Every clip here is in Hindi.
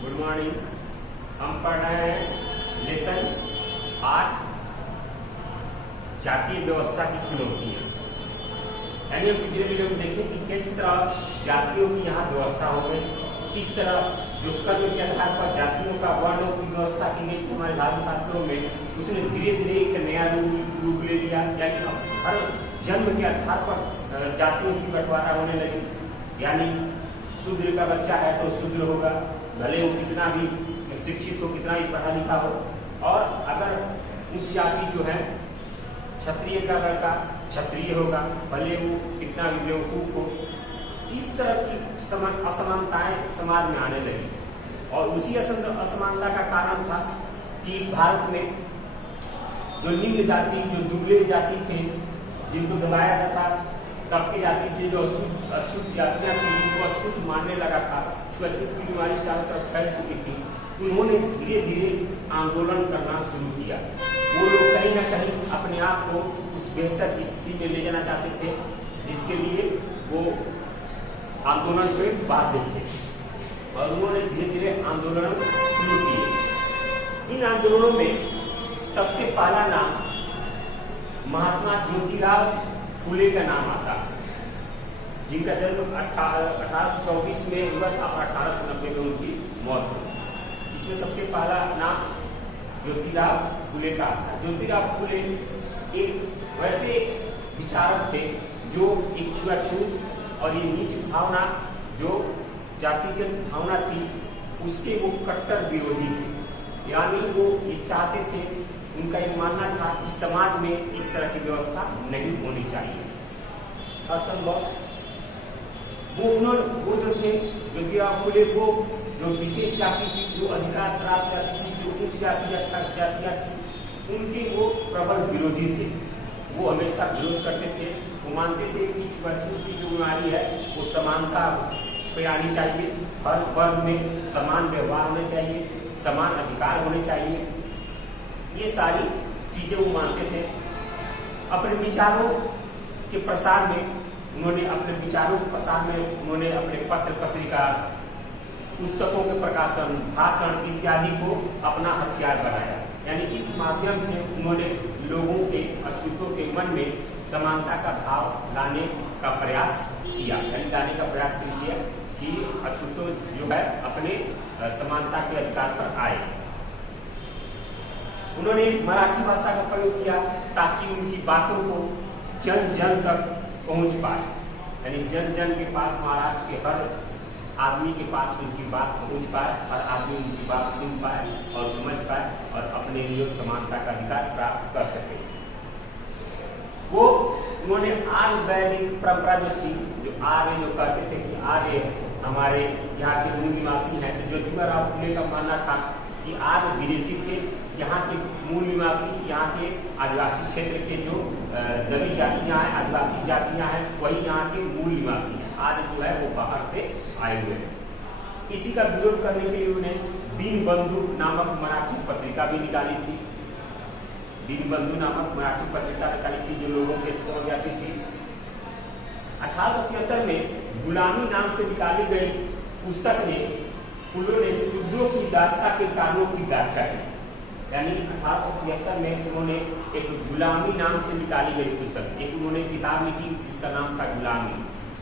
Good morning. हम पढ़ रहे हैं लेसन 8 जातीय व्यवस्था की चुनौतियां। यानी हम पिछले वीडियो में देखें कि किस तरह जातियों की यहाँ व्यवस्था हो गई, किस तरह जो कर्म के आधार पर जातियों का वर्णों की व्यवस्था की गई हमारे धर्म शास्त्रों में, उसने धीरे धीरे एक नया रूप ले लिया। यानी हर जन्म के आधार पर जातियों की बंटवारा होने लगी। यानी शूद्र का बच्चा है तो शूद्र होगा, भले वो कितना भी शिक्षित हो, कितना भी पढ़ा लिखा हो। और अगर उच्च जाति जो है क्षत्रिय का लड़का क्षत्रिय होगा, भले वो कितना भी बेवकूफ हो। इस तरह की असमानताएं समाज में आने लगी। और उसी असमानता का कारण था कि भारत में जो निम्न जाति, जो दुबले जाति थे, जिनको दबाया जाता, तबके जाति थे, जो अछूत जातियां थी, जिनको अछूत मानने लगा था, छुआछूत की बीमारी चारों तरफ फैल चुकी थी, उन्होंने धीरे धीरे आंदोलन करना शुरू किया। वो लोग कहीं ना कहीं अपने आप को उस बेहतर स्थिति में ले जाना चाहते थे, जिसके लिए वो आंदोलन पे बाध्य थे। और उन्होंने धीरे धीरे आंदोलन शुरू किए। इन आंदोलनों में सबसे पहला नाम महात्मा ज्योतिराव फुले का नाम आता, जिनका जन्म 1824 में हुआ था और 1890 में उनकी मौत हुई। इसमें सबसे पहला नाम ज्योतिराव फुले का आता। ज्योतिराव फुले एक वैसे विचारक थे जो एक छुआछूत और ये नीच भावना, जो जातिगत भावना थी, उसके वो कट्टर विरोधी थे। यानी वो ये चाहते थे, उनका ये मानना था कि समाज में इस तरह की व्यवस्था नहीं होनी चाहिए। असंभव वो जो थे ज्योतिराव फुले, वो जो विशेष जाति थी, जो अधिकार प्राप्त जाति थी, जो उच्च जातियां थी, उनके वो प्रबल विरोधी थे। वो हमेशा विरोध करते थे। वो मानते थे कि छुआछूत की जो बीमारी है वो समानता पे आनी चाहिए, हर वर्ग में समान व्यवहार होने चाहिए, समान अधिकार होने चाहिए। ये सारी चीजें वो मानते थे। अपने विचारों के प्रसार में उन्होंने अपने पत्र पत्रिका, पुस्तकों के प्रकाशन, भाषण इत्यादि को अपना हथियार बनाया। यानी इस माध्यम से उन्होंने लोगों के, अछूतों के मन में समानता का भाव लाने का प्रयास किया। यानी लाने का प्रयास किया कि अछूतों जो है अपने समानता के अधिकार पर आए। उन्होंने मराठी भाषा का प्रयोग किया ताकि उनकी बातों को जन जन तक पहुंच पाए। यानी जन जन के पास, महाराष्ट्र के हर आदमी के पास उनकी बात पहुंच पाए, हर आदमी उनकी बात सुन पाए और समझ पाए और अपने लिए समानता का अधिकार प्राप्त कर सके। वो उन्होंने आर्य वैदिक परंपरा जो थी, जो आर्य जो कहते थे कि आर्य हमारे यहाँ के मूल निवासी हैं, तो ज्योतिराव फुले का मानना था कि आर्य विदेशी थे, यहाँ के मूल निवासी, यहाँ के आदिवासी क्षेत्र के जो दबी जातियां हैं, आदिवासी जातियां हैं, वही यहाँ के मूल निवासी हैं। आर्य जो है वो बाहर से आए हुए हैं। इसी का विरोध करने के लिए उन्होंने दीनबंधु नामक मराठी पत्रिका भी निकाली थी। दीनबंधु नामक मराठी पत्रिका निकाली थी जो लोगों के समझ जाती थी। 1877 में गुलामी नाम से निकाली गई पुस्तक में उन्होंने शूद्रों की दास्ता के कारणों की व्याख्या की। यानी 1873 में उन्होंने एक गुलामी नाम से निकाली गई पुस्तक, एक उन्होंने किताब लिखी जिसका नाम था गुलामी।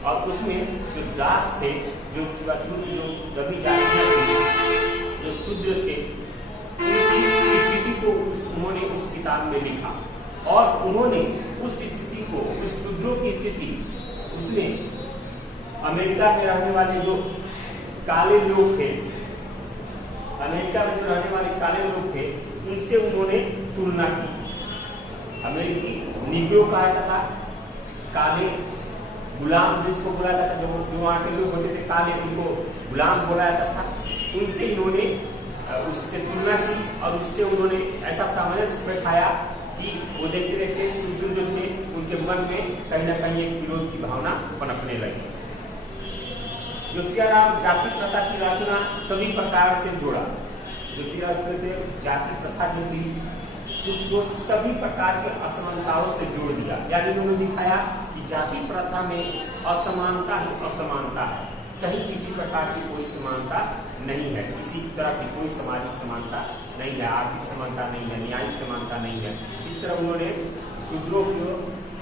और उसमें जो दास थे, जो छुआछूत, जो दबी जातियां थी, जो शूद्र थे, उनकी स्थिति को उन्होंने उस किताब में लिखा। और उन्होंने उस स्थिति को, उस शूद्रों की स्थिति, उसमें अमेरिका में रहने वाले जो काले लोग थे, अमेरिका में जो रहने वाले काले लोग थे, उनसे उन्होंने तुलना की। अमेरिकी निग्रो कहा जाता था, काले गुलाम जिसको बोला जाता था, जो वहाँ के लोग होते थे काले, उनको गुलाम बोला जाता था। उनसे इन्होंने उससे तुलना की और उससे उन्होंने ऐसा सामंजस्य बैठाया कि वो देखते देखते शूद्र जो थे उनके मन में कहीं ना कहीं एक विरोध की भावना पनपने लगी। ज्योतिराव जाति प्रथा की रचना सभी प्रकार से जोड़ा। ज्योतिराव जाति प्रथा जो थी उसको सभी प्रकार के असमानताओं से जोड़ दिया। यानी उन्होंने दिखाया कि जाति प्रथा में असमानता ही असमानता है, कहीं किसी प्रकार की कोई समानता नहीं है, किसी तरह की कोई सामाजिक समानता नहीं है, आर्थिक समानता नहीं है, न्यायिक समानता नहीं है। इस तरह उन्होंने शूद्रों को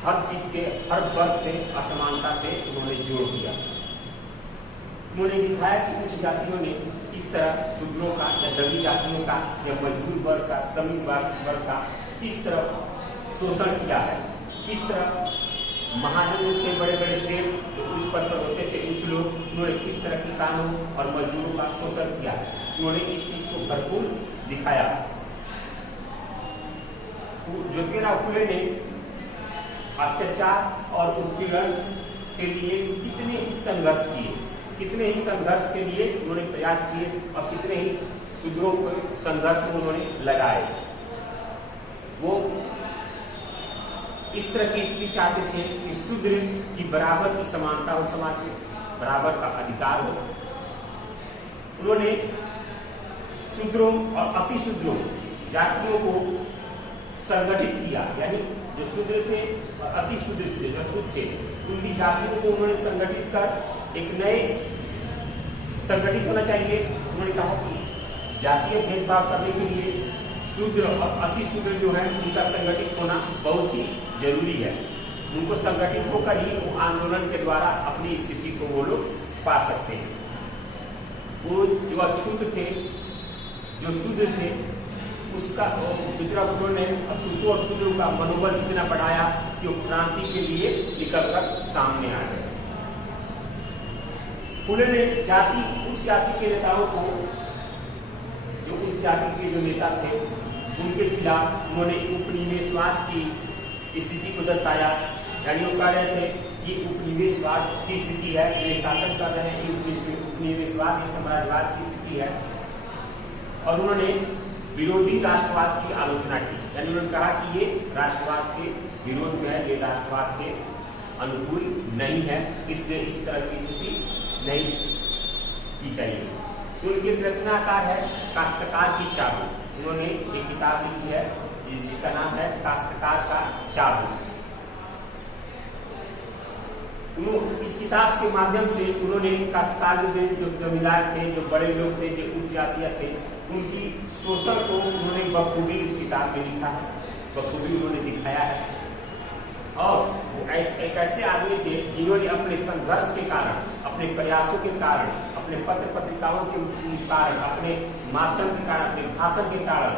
हर चीज के हर वर्ग से असमानता से उन्होंने जोड़ दिया। उन्होंने दिखाया कि कुछ जातियों ने किस तरह शूद्रों का या दबी जातियों का या मजदूर वर्ग का, श्रमिक वर्ग का किस तरह शोषण किया है, किस तरह महाजन थे, बड़े बड़े सेठ जो उच्च पद पर होते थे, उच्च लोग, उन्होंने किस तरह किसानों और मजदूरों का शोषण किया है। उन्होंने इस चीज को भरपूर दिखाया। ज्योतिराव फुले ने अत्याचार और उत्पीड़न के लिए कितने ही संघर्ष किए, कितने ही संघर्ष के लिए उन्होंने प्रयास किए और कितने ही शूद्रों को संघर्ष में उन्होंने लगाए। वो इस तरह की स्थिति चाहते थे कि शूद्र की बराबर की समानता हो, समाज में बराबर का अधिकार हो। उन्होंने शूद्रों और अतिशूद्रों जातियों को संगठित किया, यानी जो शूद्र थे और अतिशूद्र थे, जो अछूत थे, उनकी जातियों को उन्होंने संगठित कर एक नए संगठित होना चाहिए। उन्होंने कहा कि जातीय भेदभाव करने के लिए शूद्र और अतिशूद्र जो है उनका संगठित होना बहुत ही जरूरी है। उनको संगठित होकर ही वो आंदोलन के द्वारा अपनी स्थिति को वो लोग पा सकते हैं। वो जो अछूत थे, जो शूद्र थे, उसका ज्योतिराव फुले ने अछूतों और शूद्रों का मनोबल इतना बढ़ाया कि वो क्रांति के लिए निकलकर सामने आ गए। फुले ने उच्च जाति के नेताओं को, जो उच्च जाति के जो नेता थे, उनके खिलाफ उन्होंने उपनिवेशवाद की स्थिति को दर्शाया। यानी वो कह रहे थे कि उपनिवेशवाद की स्थिति है, वे शासन कर रहे हैं, उपनिवेशवाद ये साम्राज्यवाद की स्थिति है। और उन्होंने विरोधी राष्ट्रवाद की आलोचना की, यानी उन्होंने कहा कि ये राष्ट्रवाद के विरोध में है, ये राष्ट्रवाद के अनुकूल नहीं है, इसलिए इस तरह की स्थिति नहीं की चाहिए। उनकी एक रचनाकार है काश्तकार की चाबुक। उन्होंने एक किताब लिखी है जिसका नाम है काश्तकार का चाबुक। इस किताब के माध्यम से उन्होंने काश्तकार जो जमींदार थे, जो बड़े लोग थे, जो उच्च जातियां थे, उनकी शोषण को उन्होंने बखूबी इस किताब में लिखा है, बखूबी उन्होंने दिखाया है। और वो एक ऐसे आदमी थे जिन्होंने अपने संघर्ष के कारण, अपने प्रयासों के कारण, अपने पत्र पत्रिकाओं के कारण, अपने माध्यम के कारण, अपने भाषण के कारण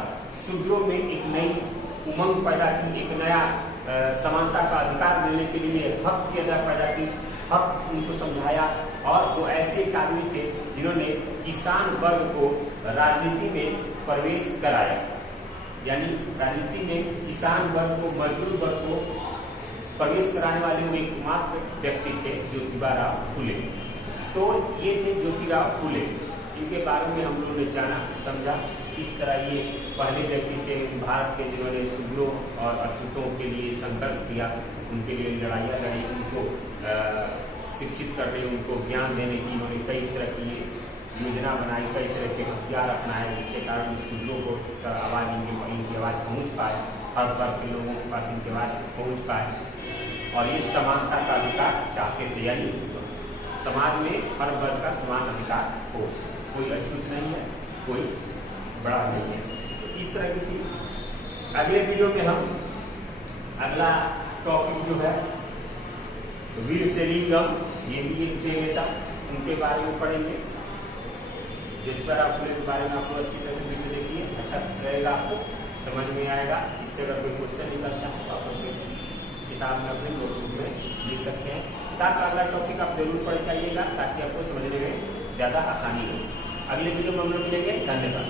शूद्रों में एक नई उमंग पैदा की, एक नया समानता का अधिकार देने के लिए हक की अदा पैदा की, हक उनको समझाया। और वो ऐसे एक आदमी थे जिन्होंने किसान वर्ग को राजनीति में प्रवेश कराया, यानी राजनीति में किसान वर्ग को, मजदूर वर्ग को प्रवेश कराने वाले वो एकमात्र व्यक्ति थे ज्योतिबा फुले। तो ये थे ज्योतिराव फुले। इनके बारे में हम लोगों ने जाना, समझा। इस तरह ये पहले व्यक्ति थे भारत के जिन्होंने शूद्रों और अछूतों के लिए संघर्ष किया, उनके लिए लड़ाइयाँ लड़ी, उनको शिक्षित करने, उनको ज्ञान देने की उन्होंने कई तरह की योजना बनाई, कई तरह के हथियार अपनाए, जिसके कारण शूद्रों को आवाज़ इनकी आवाज़ पहुँच पाए, हर वर्ग के लोगों के पास इनकी आवाज़ पहुँच पाए। और ये समानता का अधिकार चाहते थे, यानी समाज में हर वर्ग का समान अधिकार हो, कोई अछूत नहीं है, कोई बड़ा नहीं है। तो इस तरह की थी। अगले वीडियो में हम अगला टॉपिक जो है वीर सेलिंगम, ये भी एक थे नेता, उनके बारे में पढ़ेंगे। ज्योतिबा फुले के बारे में आपको अच्छी तरह से वीडियो देखिए, अच्छा रहेगा, आपको समझ में आएगा। इससे अगर कोई क्वेश्चन निकलता है तो आप अपने किताब में, अपने नोटबुक में लिख सकते हैं। किताब का अगला टॉपिक आप जरूर पढ़ के आइएगा ताकि आपको समझने में ज़्यादा आसानी हो। अगले वीडियो में हम लोग मिलेंगे। धन्यवाद।